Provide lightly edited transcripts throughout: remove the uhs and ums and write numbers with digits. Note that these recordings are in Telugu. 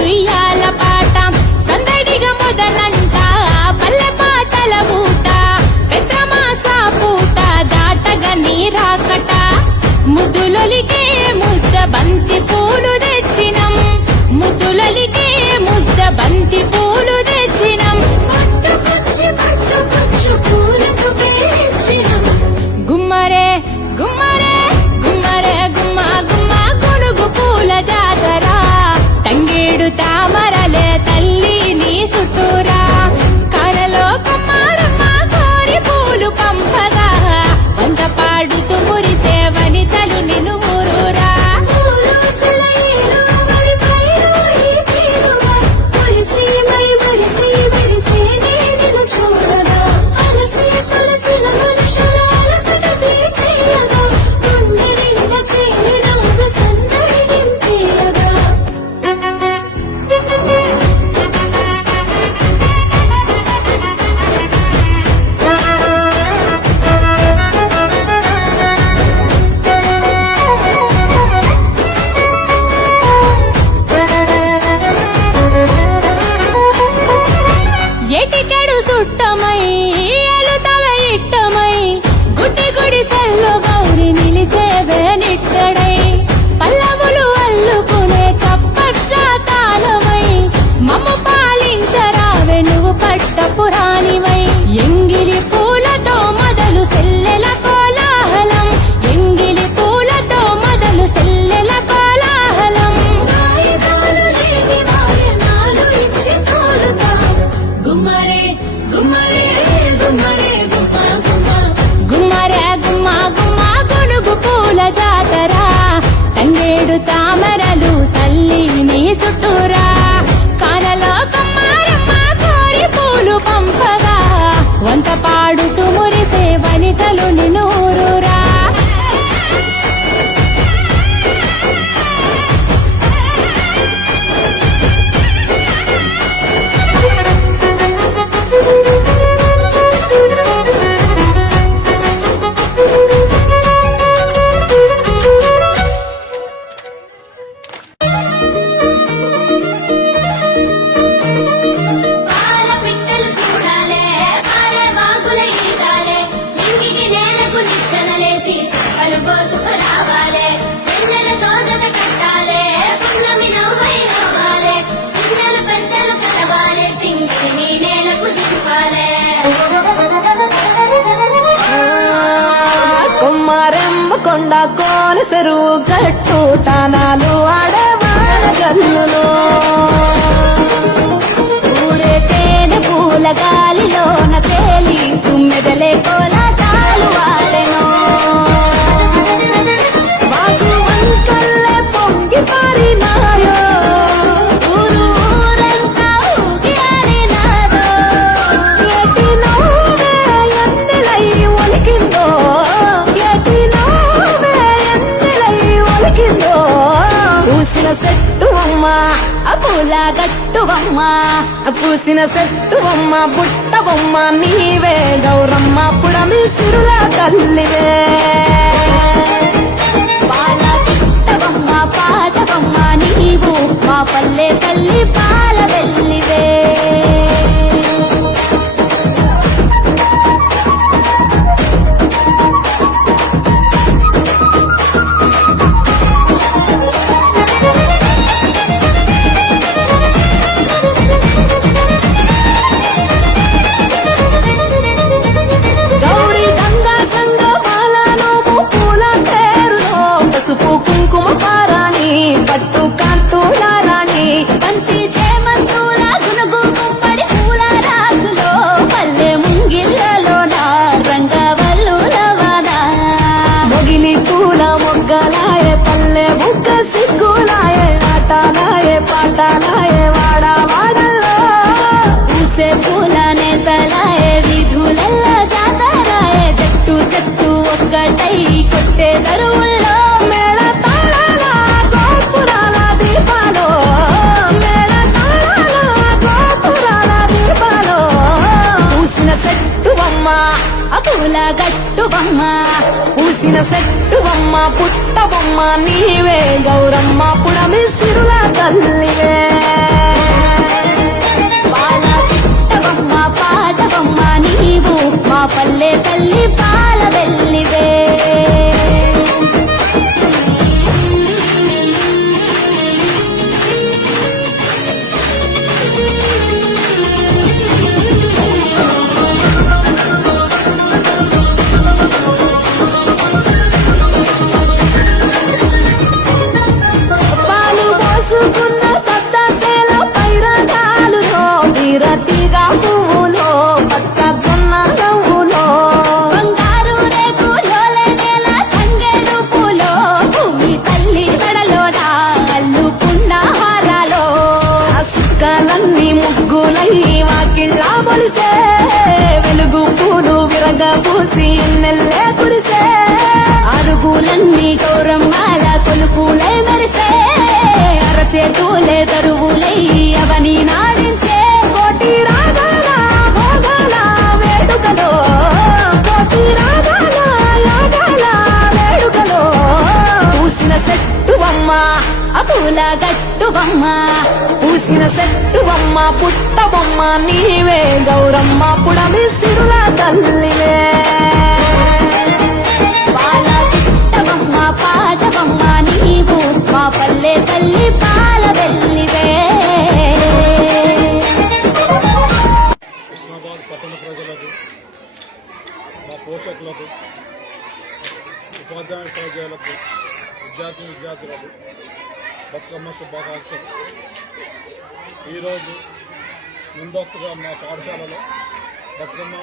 ఉయ్యాల పాట సందడిగా మొదలంట పల్లె పాటల ఊట పెద్రమాస పూట దాటగా నీరాకట ముద్దులొలికే ముద్ద బంతి పూలు తెచ్చినం ముద్దులొలికే ముద్ద బంతి పూలు తెచ్చినం పట్టుకొచ్చు పూలకు పేర్చినం గుమ్మరే గుమ్మరే గుమ్మరే గుమ్మ గుమ్మ కొనుగు పూల జాతర తంగేడు తామరలే తల్లి నీ సుట్టూరా కరలో కుమారమ్మ కోరి పూలు పంపగా వంత పాడుతూ మురిసే వనితలు నిన్ను మురురా ఎటికెడు సుట్టమై ఎలుతవ ఇట్టమై గుడ్డి గుడి సెల్లు గౌరి నిలిసేవే నిట్టడై పల్లవులు అల్లుకునే చప్పట్ల తాళమై మమ్ము పాలించరావే నువ్వు పట్టపురాణివై ఎంగిలి పూలతో మొదలు సెల్లెల కోలాహలం ఎంగిలి పూలతో మొదలు సెల్లెల కోలాహలం గుమ్మరే గుమ్మరే గుమ్మరే గుమ్మ గుమ్మ గుమ్మరే గుమ్మ గుమ్మ కొనుగు పూల జాతర తంగేడు తామరలు తల్లి నీ సుట్టూరా కానలో కుమారమ్మ కోరి పూలు పంపగా వంత పాడుతూ మురిసే వనితలు నిన్నూరురా కొమ్మారెమ్మ కొండ కోన చెరువు గట్టు తానాలు ఆడవాడ జల్లులో ఊరే తేనె పూల గాలిలోన తేలి తుమ్మెదలే కోలాటాలు ఆడెను మాకు వంకల్లే పొంగి పారినాయో ఊరు ఊరంతా ఊగి ఆడినారో ఏటి నవ్వే ఎన్నెలై ఒలికిందో పూసిన చెట్టు అమ్మ పూల గట్టు బొమ్మ పూసిన చెట్టు బొమ్మ బుట్ట బొమ్మ నీవే గౌరమ్మ పుడమి సిరుల తల్లివే పాల గిట్ట బొమ్మ పాట బొమ్మ నీవు మా పల్లె తల్లి పాల వెళ్ళివే పసుపు కుంకుమ పారాణి పట్టు కాంతుల రాణి బంతి చేమంతుల గునుగు గుమ్మడి పూల రాసులో పల్లె ముంగిళ్ళలోన రంగవల్లులవాన మొగిలి పూల మొగ్గలాయే పల్లె బుగ్గ సిగ్గులాయే ఆటలాయే పాటలాయే వాడ వాడల్లో పూసే పూల నేతలాయే విధులెల్ల జాతరాయే జట్టు జట్టు ఒక్కటై కొట్టే దరువుల్లో పూల గట్టు బొమ్మ పూసిన చెట్టు బొమ్మ పుట్ట బొమ్మ నీవే గౌరమ్మ పుడమి సిరుల తల్లివే తల్లి పాల వెల్లివే పాలు పోసుకున్న సత్తాసేల పైరగాలులో వీరతిగా పువ్వులో పచ్చ జొన్న నవ్వులో బంగారు రేకులో నెల తంగేడు పూలో భూమి తల్లి మెడలోన అల్లుకున్న హారాలో సుక్కలన్నీ ముగ్గులై వాకిళ్ళ బొలిసే వెలుగు పూలు విరగ పూసి నెల్లే కురిసే అరుగులన్నీ గౌరమ్మాల కొలుపులై మెరిసే అరచేతులే దరువులై అవని నాడించే కోటి రాగాల భోగాల వేడుకలో కోటి రాగాల యాగాల వేడుకలో పూసిన సెట్టువమ్మ అపూల గట్టువమ్మ పూసిన సెట్టువమ్మ పుట్టబొమ్మ నీవే గౌరమ్మ పుడమి సిరుల తల్లివే పాల పుట్టబొమ్మ పాటబొమ్మ నీవు మా పల్లె తల్లి పాల వెల్లివే కృష్ణాబాద్ పట్టణ ప్రజలకు మా పోషకులకు ఉపాధ్యాయ ఉపాధ్యాయులకు విద్యార్థులకు బతుకమ్మ శుభాకాంక్షలు. ఈరోజు ముందస్తుగా మా పాఠశాలలో బతుకమ్మ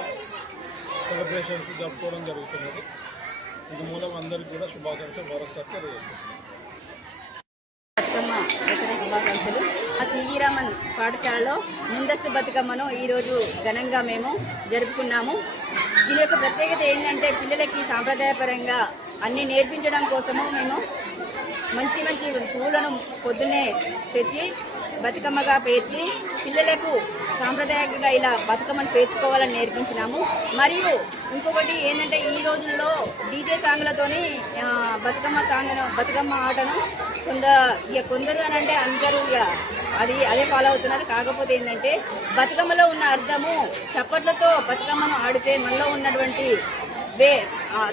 సెలబ్రేషన్స్ జరుపుకోవడం జరుగుతున్నది. ఇది మూలం అందరికీ కూడా శుభాకాంక్షలు మరొకసారి తెలియజేస్తున్నాను. బతుకమ్మ దసరా శుభాకాంక్షలు. ఆ సివి రామన్ పాఠశాలలో ముందస్తు బతుకమ్మను ఈరోజు ఘనంగా మేము జరుపుకున్నాము. దీని యొక్క ప్రత్యేకత ఏంటంటే పిల్లలకి సాంప్రదాయపరంగా అన్ని నేర్పించడం కోసము మేము మంచి మంచి పువ్వులను పొద్దున్నే తెచ్చి బతుకమ్మగా పేర్చి పిల్లలకు సాంప్రదాయంగా ఇలా బతుకమ్మను పేర్చుకోవాలని నేర్పించినాము. మరియు ఇంకొకటి ఏంటంటే ఈ రోజుల్లో డీజే సాంగ్లతోని బతుకమ్మ ఆటను కొందరు అని అంటే అందరూ అదే ఫాలో అవుతున్నారు. కాకపోతే ఏంటంటే బతుకమ్మలో ఉన్న అర్థము చప్పట్లతో బతుకమ్మను ఆడితే మనలో ఉన్నటువంటి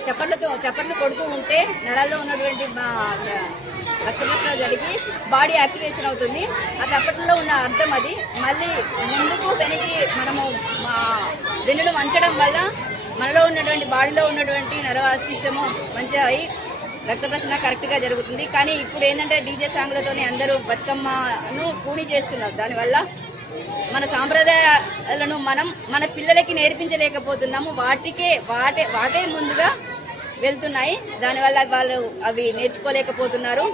చప్పట్లు కొడుతూ ఉంటే నరాల్లో ఉన్నటువంటి రక్తప్రసరణ జరిగి బాడీ యాక్టివేషన్ అవుతుంది. ఆ చప్పట్లో ఉన్న అర్థం అది. మళ్ళీ ముందుకు వెనక్కి మనము వెన్నులు వంచడం వల్ల మనలో ఉన్నటువంటి బాడీలో ఉన్నటువంటి నరవాసిష్టము మంచిగా అయి రక్త ప్రసరణ కరెక్ట్ గా జరుగుతుంది. కానీ ఇప్పుడు ఏంటంటే డీజే సాంగ్లతోని అందరూ బతుకమ్మను కూని చేస్తున్నారు. దానివల్ల మన సాంప్రదాయాలను మనం మన పిల్లలకి నేర్పించలేకపోతున్నాము. వాటే ముందుగా వెళ్తున్నాయి. దానివల్ల వాళ్ళు అవి నేర్చుకోలేకపోతున్నారు.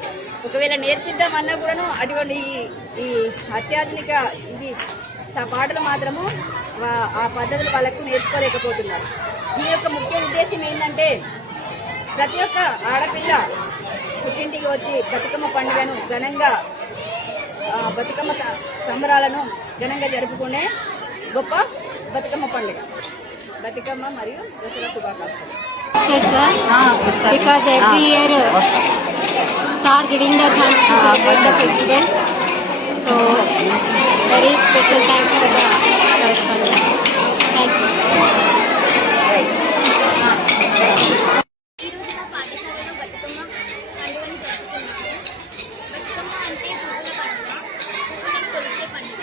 ఒకవేళ నేర్పిద్దామన్నా కూడాను అటువంటి ఈ అత్యాధునిక పాటలు మాత్రము ఆ పద్ధతులు వాళ్ళకు నేర్చుకోలేకపోతున్నారు. దీని యొక్క ముఖ్య ఉద్దేశం ఏంటంటే ప్రతి ఒక్క ఆడపిల్ల పుట్టింటికి వచ్చి బతుకమ్మ పండుగను ఘనంగా బతుకమ్మ సంబరాలను ఘనంగా జరుపుకునే గొప్ప బతుకమ్మ పండుగ. బతుకమ్మ మరియు దసరా శుభాకాంక్షలు. Because every year are giving the chance to celebrate the festival, so very special thanks for the correspondent. Thank you. ఈ రోజు మా పాఠశాలలో బతుకమ్మ పండుగని జరుపుకున్నాము. బతుకమ్మ అంటే పువ్వుల పండుగ, పువ్వులను కొలిచే పండుగ.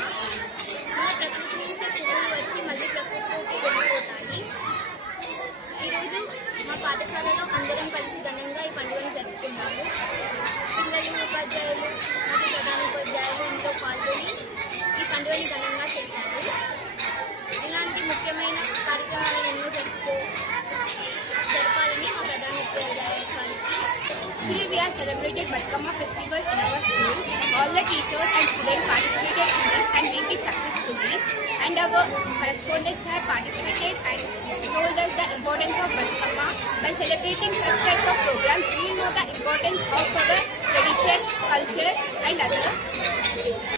మన ప్రకృతి నుంచే పువ్వులు వచ్చి మళ్ళీ ప్రకృతిలోకి వెళ్ళిపోతాయి. ఈరోజు మా పాఠశాలలో అందరం కలిసి ఘనంగా ఈ పండుగను జరుపుకున్నాము. పిల్లలు, ఉపాధ్యాయులు మరియు ప్రధానోపాధ్యాయులు ఇంట్లో పాల్గొని ఈ పండుగని ఘనంగా చేశారు. ఇలాంటి ముఖ్యమైన కార్యక్రమాలను ఎన్నో జరపాలని మా ప్రధానోపాధ్యాయులకి. Today we have celebrated Batkama festival in our school. All the teachers and students participated in this and made it successfully. And our correspondents have participated and told us the importance of Batkama. By celebrating such type of programs, we will know the importance of our tradition, culture and other